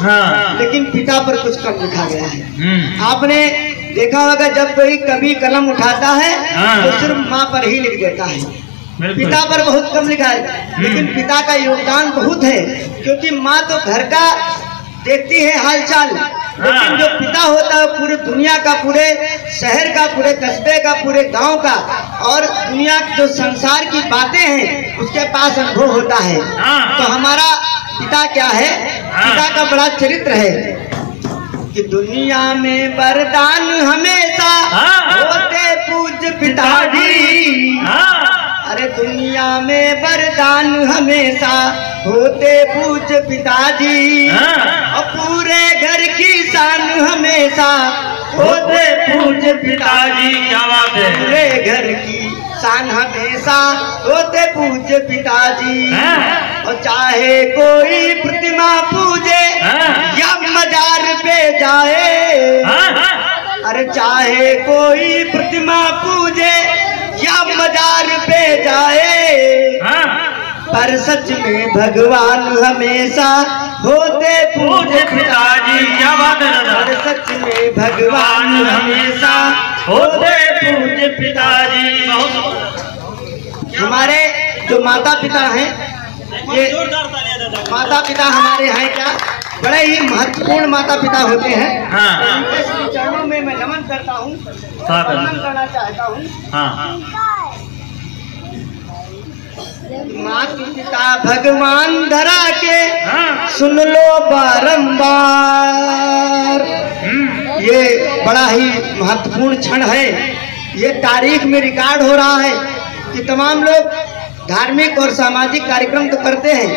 हाँ। लेकिन पिता पर कुछ कम लिखा गया है। आपने देखा होगा जब कोई कवि कलम उठाता है तो सिर्फ माँ पर ही लिख देता है, पिता पर बहुत कम लिखा है। लेकिन पिता का योगदान बहुत है, क्योंकि माँ तो घर का देखती है हालचाल, लेकिन जो पिता होता है पूरी दुनिया का, पूरे शहर का, पूरे कस्बे का, पूरे गांव का और दुनिया जो संसार की बातें हैं उसके पास अनुभव होता है। तो हमारा पिता क्या है, पिता का बड़ा चरित्र है कि दुनिया में वरदान हमेशा होते पूज्य पिताजी। अरे दुनिया में वरदान हमेशा होते पूज्य पिताजी, और पूरे घर की शान हमेशा होते पूज्य पिताजी। क्या बात है, पूरे घर की शान हमेशा होते पूज्य पिताजी। और चाहे कोई प्रतिमा पूजे या मजार पे जाए, अरे चाहे कोई प्रतिमा पूजे या मजार पे जाए, पर सच में भगवान हमेशा होते पूज्य पिताजी। क्या बात है दादा, पर सच में भगवान हमेशा होते पूज्य पिताजी। हमारे जो माता पिता हैं, ये माता पिता हमारे हैं क्या, बड़े ही महत्वपूर्ण माता पिता होते हैं। उनके श्री चरणों में मैं नमन करता हूँ, नमन करना चाहता हूँ। माता पिता भगवान धरा के सुन लो बारंबार। ये बड़ा ही महत्वपूर्ण क्षण है, ये तारीख में रिकॉर्ड हो रहा है कि तमाम लोग धार्मिक और सामाजिक कार्यक्रम तो करते हैं,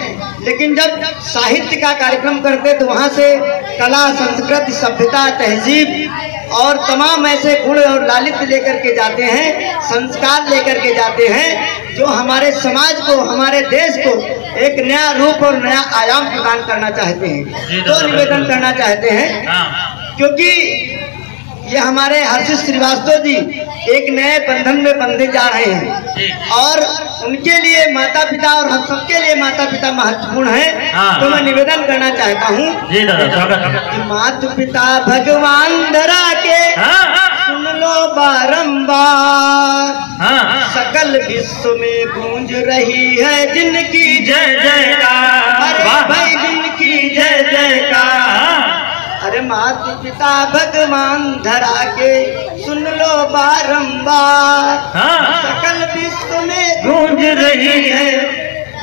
लेकिन जब साहित्य का कार्यक्रम करते हैं तो वहाँ से कला, संस्कृति, सभ्यता, तहजीब और तमाम ऐसे गुण और लालित्य लेकर के जाते हैं, संस्कार लेकर के जाते हैं जो हमारे समाज को, हमारे देश को एक नया रूप और नया आयाम प्रदान करना चाहते हैं। तो निवेदन करना चाहते हैं, क्योंकि ये हमारे हर्षित श्रीवास्तव जी एक नए बंधन में बंधे जा रहे हैं और उनके लिए माता पिता और हम सबके लिए माता पिता महत्वपूर्ण है। तो मैं निवेदन करना चाहता हूँ कि माता पिता भगवान धरा के सुन लो बारंबार, सकल विश्व में गूंज रही है जिनकी जय जयकार। अरे भाई जिनकी जय जयकार, अरे माता पिता भगवान धरा के सुन लो बारंबार, सकल विश्व में गूंज रही है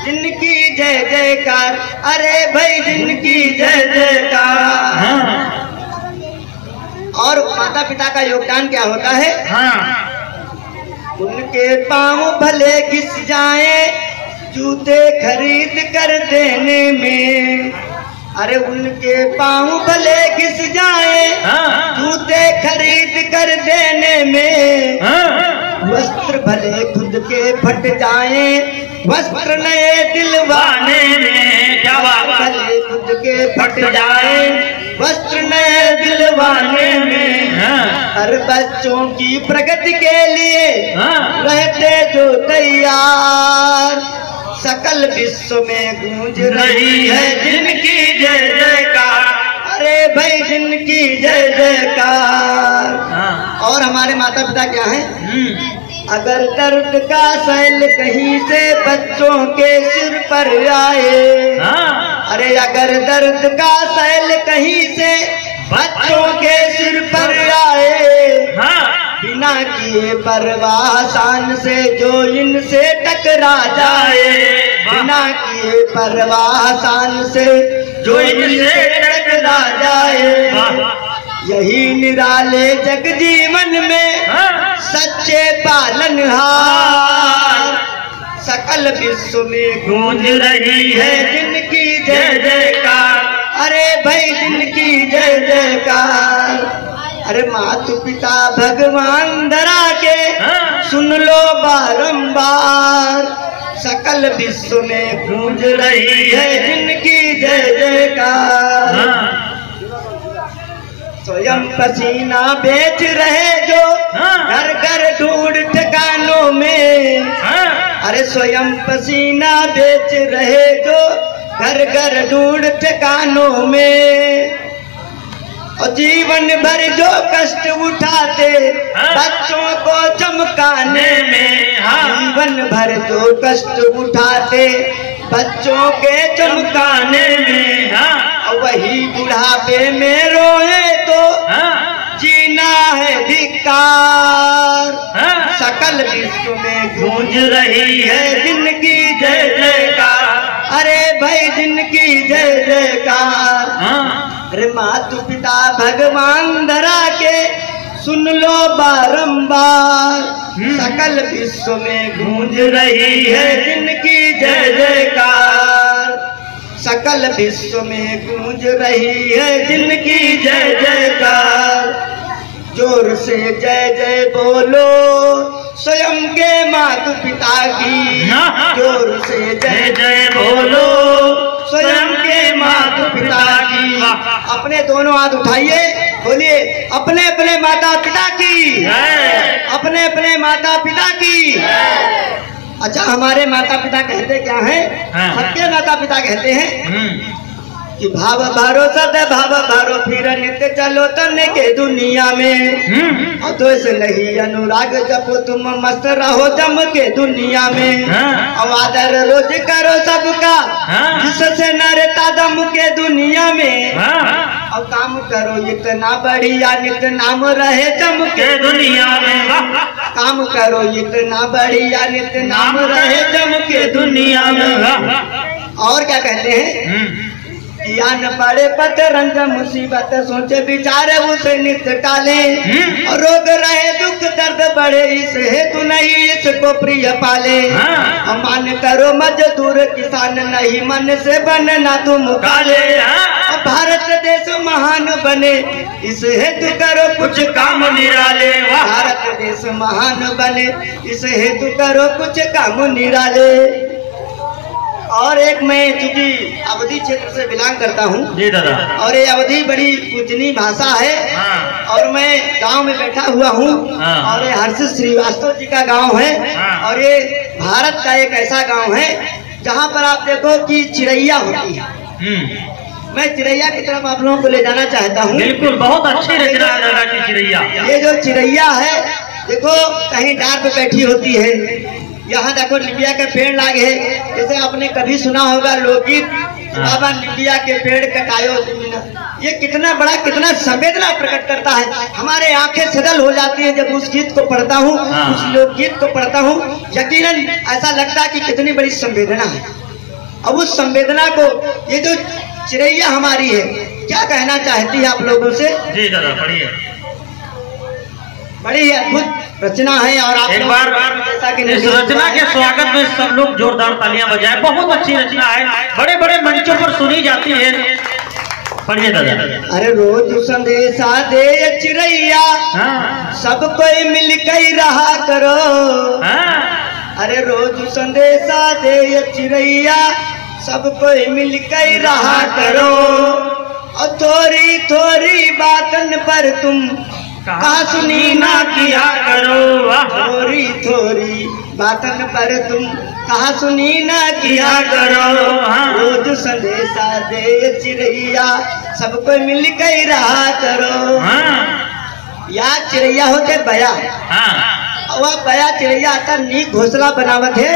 जिनकी जय जयकार। अरे भाई जिनकी जय जयकार। और माता पिता का योगदान क्या होता है, उनके पांव भले घिस जाए जूते खरीद कर देने में। अरे उनके पांव भले घिस जाए जूते खरीद कर देने में, वस्त्र भले खुद के फट जाए वस्त्र नए दिलवाने में। क्या भले खुद के फट जाए वस्त्र नए दिलवाने में, हर बच्चों की प्रगति के लिए रहते जो तैयार, सकल विश्व में गूंज रही है जिनकी जय जयकार। अरे भाई जिनकी जय जयकार। और हमारे माता पिता क्या हैं, अगर दर्द का सैल कहीं से बच्चों के सिर पर आए, अरे अगर दर्द का सैल कहीं से बच्चों के सिर पर आए, बिना किए परवाह शान से जो इनसे टकरा जाए, बिना किए परवाह शान से जो इनसे टकरा जाए। यही निराले जग जीवन में सच्चे पालनहार, सकल विश्व में गूंज रही है जिनकी जय जयकार। अरे भाई जिनकी जय जयकार। अरे माता पिता भगवान धरा के सुन लो बारंबार, सकल विश्व में गूंज रही है जिनकी जय जयकार। स्वयं पसीना बेच रहे जो घर घर ढूंढ ठिकानों में, अरे स्वयं पसीना बेच रहे जो घर घर ढूंढ ठिकानों में, और जीवन भर जो कष्ट उठाते बच्चों को चमकाने में, जीवन भर जो कष्ट उठाते बच्चों के चमकाने में, वही बुढ़ापे में रोए तो जीना है धिक्कार। सकल विश्व में गूंज रही है जिनकी जय जयकार। अरे भाई जिनकी जय जयकार। अरे मातु पिता भगवान धरा के सुन लो बारंबार। सकल विश्व में गूंज रही है जिनकी जय जयकार। सकल विश्व में गूंज रही है जिनकी जय जयकार। जोर से जय जय बोलो स्वयं के माता पिता की। जोर से जय जय बोलो स्वयं के माता पिता की। अपने दोनों हाथ उठाइए, बोलिए अपने अपने माता पिता की, अपने अपने माता पिता की। अच्छा, हमारे माता पिता कहते क्या हैं? सबके माता पिता कहते हैं कि भाव भरो सद भाव भरो फिर नित्य चलो तने के दुनिया में। और दोष नहीं अनुराग जपो तुम मस्त रहो जम के दुनिया में। और आदर रोज करो सबका जिससे नरता दम के दुनिया में। और काम करो इतना बढ़िया नित्य नाम रहे जम के दुनिया में। काम करो इतना बढ़िया नित्य नाम रहे जम के दुनिया में। और क्या कहते हैं? या न पड़े पत रंग मुसीबत सोचे विचारे उसे नित्य टाले। और रोग रहे दुख दर्द बढ़े इस हेतु नहीं इसको प्रिय पाले। मान करो मजदूर किसान नहीं मन से बनना तुम काले। भारत देश महान बने इस हेतु करो कुछ काम निराले। भारत देश महान बने इस हेतु करो कुछ काम निराले। और एक मैं चूंकि अवधि क्षेत्र से बिलोंग करता हूँ जी दादा, और ये अवधि बड़ी पूजनीय भाषा है। और मैं गांव में बैठा हुआ हूँ और ये हर्षित श्रीवास्तव जी का गांव है। और ये भारत का एक ऐसा गांव है जहाँ पर आप देखो कि चिड़ैया होती है। मैं चिड़ैया की तरफ आप लोगों को ले जाना चाहता हूँ। बिल्कुल, बहुत अच्छी रचना है दादा की चिड़ैया। ये जो चिड़ैया है देखो कहीं डार पे बैठी होती है। यहाँ देखो निबिया के पेड़ लागे है। जैसे आपने कभी सुना होगा लोकगीत, बाबा निबिया के पेड़ कटायो जमीन। ये कितना बड़ा कितना संवेदना प्रकट करता है। हमारे आंखें सजल हो जाती है जब उस गीत को पढ़ता हूँ, उस लोकगीत को पढ़ता हूँ। यकीनन ऐसा लगता है कि कितनी बड़ी संवेदना है। अब उस संवेदना को ये जो चिड़ैया हमारी है क्या कहना चाहती है आप लोगों से? जी दादा, बढ़िया, बड़ी अद्भुत रचना है। और आप एक बार जैसा कि इस रचना के स्वागत में सब लोग जोरदार तालियां बजाएं। बहुत अच्छी रचना है, बड़े बड़े मंचों पर सुनी जाती है। पढ़िए दादा। अरे रोज संदेशा दे चिड़ैया सब कोई मिल के रहा करो। अरे रोज संदेशा दे चिड़ैया सब कोई मिल के रहा करो। और थोड़ी थोड़ी बातन पर तुम कहा सुनी ना किया करो। थोड़ी थोड़ी बातन पर तुम कहा सुनी ना किया करो। रोज संदेशा दे चिड़ैया सबको मिल के रहा करो। या चिड़ैया होते बया, वह बया चिड़ैया आता नीक घोंसला बनावत है।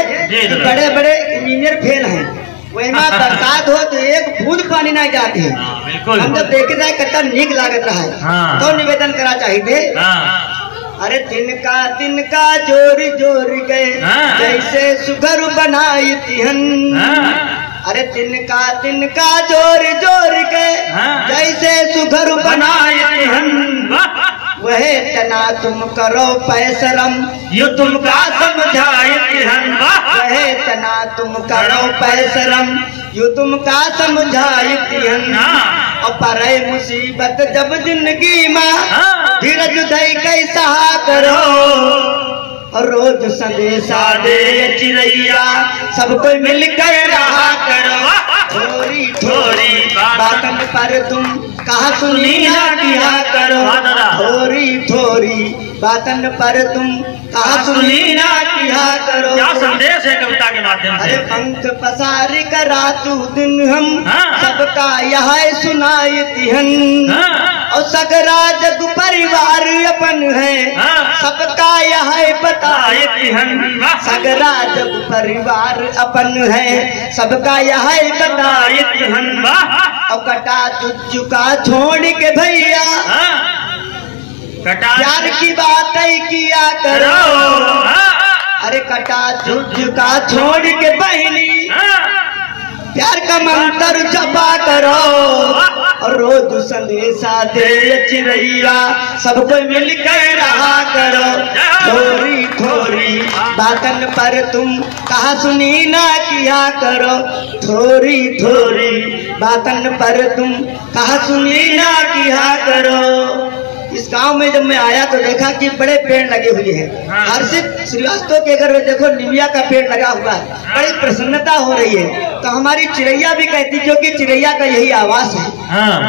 बड़े बड़े इंजीनियर फेल हैं। वही में बरसात हो तो एक बूंद पानी नहीं जाती है। हम जब देखे जाए कितना नीक लागत रहा है। तो निवेदन करा चाहिए। अरे तिनका जोरी जोरी गए जैसे सुगर बनाई तिहन। अरे तिनका जोरी जोरी गए जैसे सुगर बनाई तिहन। वह तना तुम करो पैसरम यो तुमका समझाए तिहन। वह तना तुम करो पैसरम यो तुमका समझाए तिहन। और पर मुसीबत जब जिंदगी में धीरज धई कैसा करो। और रोज संदेशा दे चिड़ैया सबको मिल कर रहा करो। थोड़ी थोड़ी बातन पर तुम कहा सुनी ना किया करो। थोड़ी थोड़ी बातन पर तुम कहा सुनी ना किया करो। क्या संदेश है कविता के माध्यम से? अरे पंख पसारी करा तू दिन हम सबका यह सुनाई तिहन। और सगरा जग परिवार अपन है सबका यह बताए सगरा जग परिवार अपन है सबका यह बताए और कटा चुका छोड़ के भैया प्यार की बात किया करो अरे कटा चुका छोड़ के बहनी प्यार का मंत्र जपा करो और रोज संदेशा दे चिड़ैया सबको मिलकर रहा करो थोड़ी थोड़ी बातन पर तुम कहा सुनी ना किया करो थोड़ी थोड़ी बातन पर तुम कहा सुनी ना किया करो। इस गांव में जब मैं आया तो देखा कि बड़े पेड़ लगे हुए हैं। हर्षित श्रीवास्तव के घर में देखो निमिया का पेड़ लगा हुआ है, बड़ी प्रसन्नता हो रही है। तो हमारी चिड़ैया भी कहती क्योंकि चिड़ैया का यही आवास है।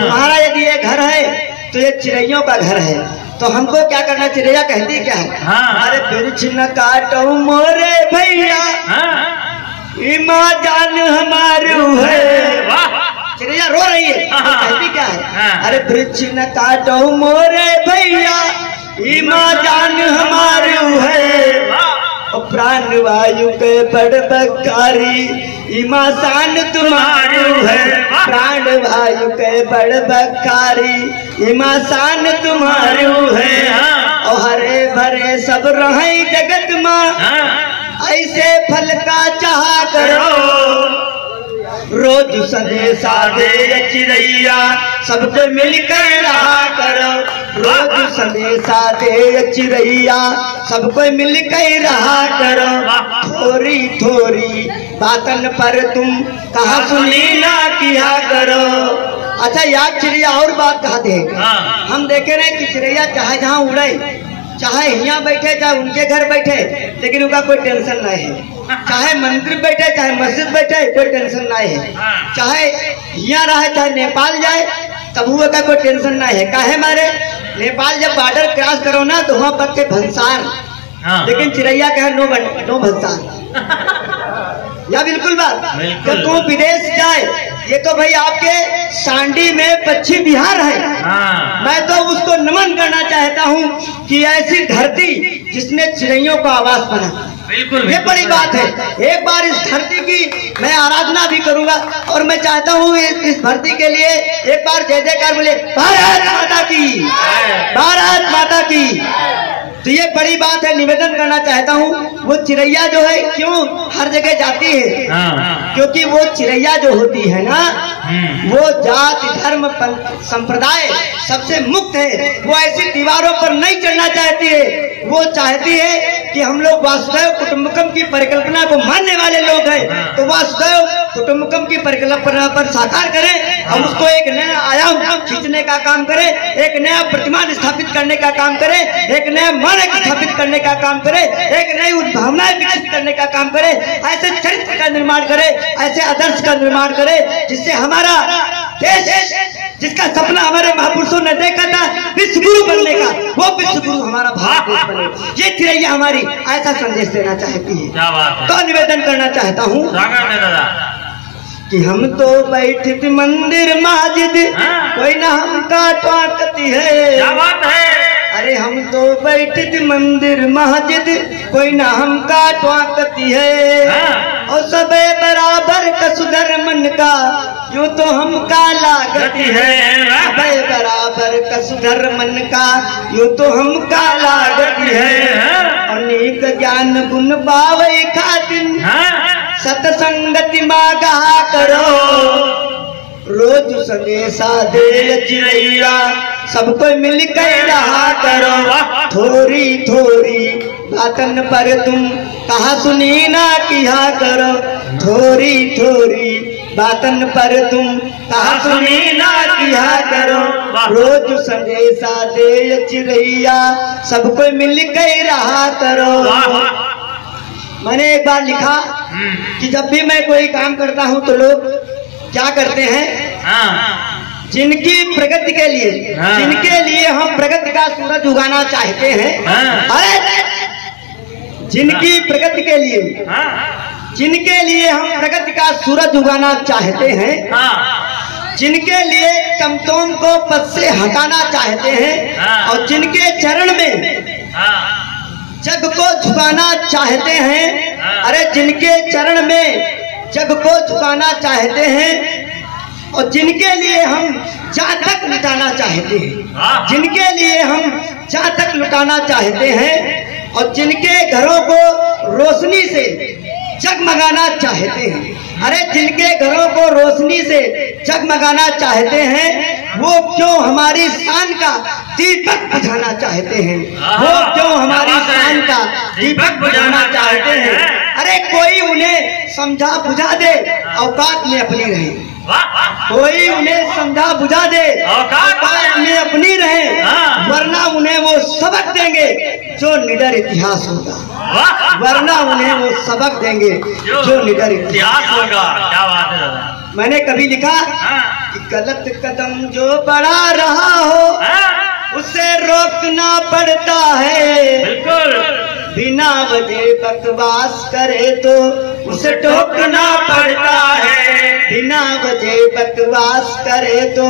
तुम्हारा यदि ये घर है तो ये चिड़ैयों का घर है। तो हमको क्या करना, चिड़ैया कहती क्या है, अरे वृक्ष न काटो मोरे भैया माँ जान हमारू है। चिड़ैया रो रही है, कहती क्या है, अरे वृक्ष न काटो मोरे भैया माँ जान हमारू है। प्राण वायु के बड़ बकारी ईमा शान तुम्हारू है। प्राण वायु के बड़ बकारी ईमा शान तुम्हारू है। और हरे भरे सब रहे जगत माँ ऐसे फल का चाह करो रोज संदेशा दे चिड़ैया सबको मिलकर रहा करो रोज संदेशा दे चिड़ैया सबको मिलकर रहा करो थोड़ी थोड़ी बातन पर तुम कहा सुनी ना किया करो। अच्छा याद चिड़ैया और बात कहा दे, हम देखे रहे कि चिड़ैया चाहे जहाँ उड़े, चाहे यहाँ बैठे चाहे उनके घर बैठे, लेकिन उनका कोई टेंशन नहीं है। चाहे मंदिर बैठे चाहे मस्जिद बैठे कोई टेंशन नहीं है। चाहे यहाँ रहे चाहे नेपाल जाए तब हुआ का कोई टेंशन नहीं है। काहे मारे नेपाल जब बॉर्डर क्रॉस करो ना तो वहाँ पर के भंसार, लेकिन चिड़ैया का है नो भंसार। या बिल्कुल बात, जब तुम विदेश जाए, ये तो भाई आपके सांडी में पश्चिम बिहार है। मैं तो उसको नमन करना चाहता हूँ कि ऐसी धरती जिसने चिड़ैयों का आवास बना। बिल्कुल ये बड़ी बात है। एक बार इस धरती की मैं आराधना भी करूंगा और मैं चाहता हूँ इस धरती के लिए एक बार जय जयकार बोले भारत माता की, भारत माता की। तो ये बड़ी बात है, निवेदन करना चाहता हूँ। वो चिड़ैया जो है क्यों हर जगह जाती है, क्योंकि वो चिड़ैया जो होती है ना वो जाति धर्म संप्रदाय सबसे मुक्त है। वो ऐसी दीवारों पर नहीं चढ़ना चाहती है। वो चाहती है कि हम लोग वासुदेव कुटुंबकम की परिकल्पना को मानने वाले लोग हैं, तो वासुदेव कुटुंबकम की परिकल्पना पर साकार करें और उसको एक नया आयाम खींचने का काम करें, एक नया प्रतिमा स्थापित करने का काम करें, एक नया मानक स्थापित करने का काम करें, एक नई भावनाएं विकसित करने का काम करें, ऐसे चरित्र का निर्माण करें, ऐसे आदर्श का निर्माण करें जिससे हमारा देश, जिसका सपना हमारे महापुरुषों ने देखा था विश्व गुरु बनने का, वो विश्व गुरु हमारा भारत देश बने। ये चिड़ैया हमारी ऐसा संदेश देना चाहती है। तो निवेदन करना चाहता हूँ कि हम तो बैठित मंदिर मस्जिद कोई ना हमका टोकती है। अरे हम तो बैठित मंदिर मस्जिद कोई ना हमका टोकती है। और सबे बराबर का सुधर मन का यूं तो हमका लागती है। सबे बराबर का सुधर मन का यूं तो हमका लागती है। अनेक ज्ञान गुण पावे खातिर सतसंगति मांगा करो रोज संदेशा दे चिड़ैया सबको मिलकर रहा करो थोड़ी थोड़ी बातन पर तुम कहा सुनी ना किया करो थोड़ी थोड़ी बातन पर तुम कहा सुनी ना किया करो रोज संदेशा दे चिड़ैया सबको मिलकर रहा करो। मैंने एक बार लिखा कि जब भी मैं कोई काम करता हूं तो लोग क्या करते हैं, जिनकी प्रगति के लिए, जिनके लिए हम प्रगति का सूरज उगाना चाहते हैं, अरे जिनकी प्रगति के लिए, जिनके लिए हम प्रगति का सूरज उगाना चाहते हैं, जिनके लिए टमटम को पद से हटाना चाहते हैं और जिनके चरण में जग को झुकाना चाहते हैं, अरे जिनके चरण में जग को झुकाना चाहते हैं और जिनके लिए हम जातक लुटाना चाहते हैं, जिनके लिए हम जातक लुटाना चाहते हैं और जिनके घरों को रोशनी से जगमगाना चाहते हैं, अरे जिनके घरों को रोशनी से जगमगाना चाहते हैं, वो क्यों हमारी शान का दीपक बुझाना चाहते हैं, वो क्यों हमारी शान का दीपक बुझाना चाहते हैं। अरे कोई उन्हें समझा बुझा दे, औकात में अपनी रहे, कोई उन्हें समझा बुझा दे, औकात में अपनी रहे, वरना उन्हें वो सबक देंगे जो निडर इतिहास होगा, वरना उन्हें वो सबक देंगे जो निडर इतिहास होगा। क्या बात है। मैंने कभी लिखा कि गलत कदम जो बढ़ा रहा हो उसे रोकना पड़ता है, बिना वजह बकवास करे तो उसे टोकना पड़ता है, बिना वजह बकवास करे तो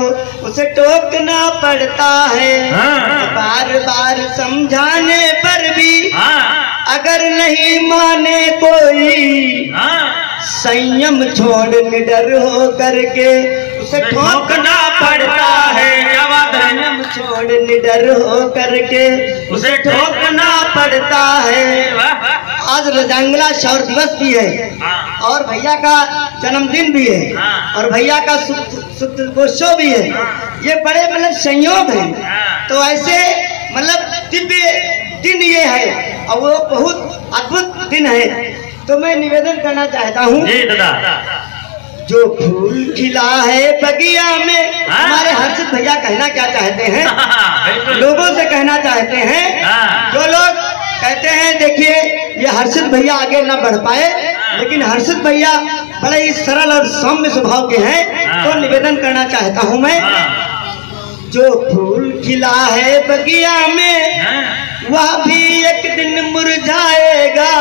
उसे टोकना पड़ता है। बार बार समझाने पर भी अगर नहीं माने कोई, संयम छोड़ निडर हो करके उसे ठोकना पड़ता है, संयम छोड़ निडर हो करके उसे ठोकना पड़ता है। आज रजांगला शौर्य दिवस भी है और भैया का जन्मदिन भी है और भैया का शुद्धोत्सव भी है, ये बड़े मतलब संयोग है। तो ऐसे मतलब दिव्य दिन ये है और वो बहुत अद्भुत दिन है। तो मैं निवेदन करना चाहता हूँ, जो फूल खिला है बगिया में, हमारे हर्षित भैया कहना क्या चाहते हैं, लोगों से कहना चाहते हैं, जो लोग कहते हैं देखिए ये हर्षित भैया आगे ना बढ़ पाए, लेकिन हर्षित भैया बड़े ही सरल और सौम्य स्वभाव के हैं। तो निवेदन करना चाहता हूँ मैं, जो फूल खिला है बगिया में वह भी एक दिन मुरझाएगा,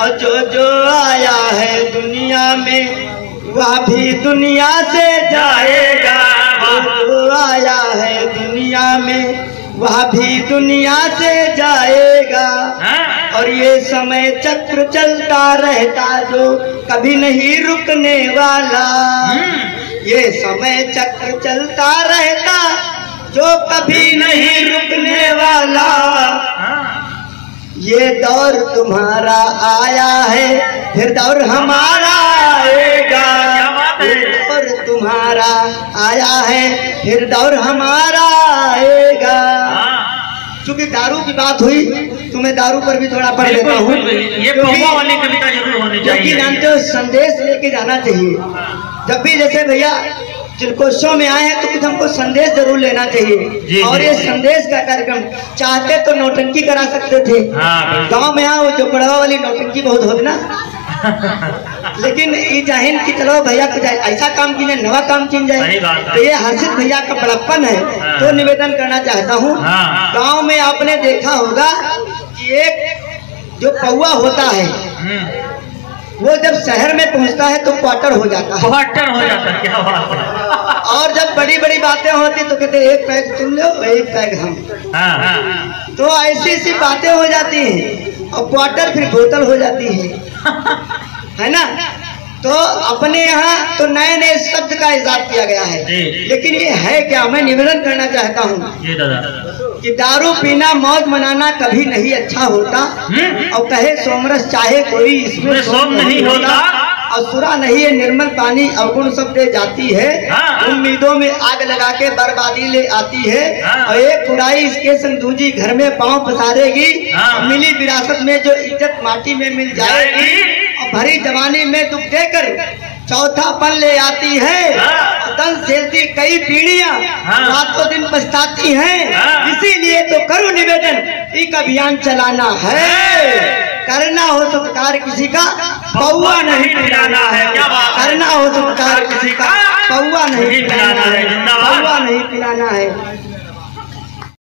और जो आया है दुनिया में वह भी दुनिया से जाएगा, जो आया है दुनिया में वह भी दुनिया से जाएगा। और ये समय चक्र चलता रहता जो कभी नहीं रुकने वाला, ये समय चक्र चलता रहता जो कभी नहीं रुकने वाला। ये दौर तुम्हारा आया है फिर दौर हमारा आएगा, ये दौर तुम्हारा आया है फिर दौर हमारा आएगा। क्योंकि दारू की बात हुई तो मैं दारू पर भी थोड़ा पढ़ लेता हूँ, ये पौवा वाली कविता जरूर होनी चाहिए। जानते हो संदेश लेके जाना चाहिए। जब भी जैसे भैया चिल्कोत्सव में आए हैं तो कुछ हमको संदेश जरूर लेना चाहिए। और ये संदेश का कार्यक्रम चाहते तो नौटंकी करा सकते थे, गांव में यहाँ वो चौपड़वा वाली नौटंकी बहुत होती ना, लेकिन ये जाहिर कि चलो भैया कुछ ऐसा काम कीजिए, नवा काम किन जाए। तो ये हर्षित भैया का बड़प्पन है। तो निवेदन करना चाहता हूँ, गांव में आपने देखा होगा कि एक जो कौवा होता है वो जब शहर में पहुंचता है तो क्वार्टर हो जाता है, क्वार्टर हो जाता है। क्या बात है। और जब बड़ी बड़ी बातें होती तो कहते एक पैग तुम लो एक पैग हम। तो ऐसी सी बातें हो जाती हैं और क्वार्टर फिर बोतल हो जाती है ना। तो अपने यहाँ तो नए नए शब्द का इजाद किया गया है, लेकिन ये है क्या। मैं निवेदन करना चाहता हूँ कि दारू पीना मौज मनाना कभी नहीं अच्छा होता, और कहे सोमरस चाहे कोई इसमें सोम नहीं होता, और सुरा नहीं है निर्मल पानी अवगुण सब दे जाती है, उम्मीदों में आग लगा के बर्बादी ले आती है, और एक बुराई इसके संग दूजी घर में पांव पसारेगी, मिली विरासत में जो इज्जत माटी में मिल जाएगी, और भरी जवानी में दुख देकर चौथापन ले आती है, तन झेलती कई पीढ़ियां रातों दिन पछताती हैं। इसीलिए तो करो निवेदन, एक अभियान चलाना है, करना हो तो उपकार किसी का पौवा नहीं पिलाना है, करना हो तो उपकार किसी का पौवा नहीं पिलाना है, पौवा नहीं पिलाना है।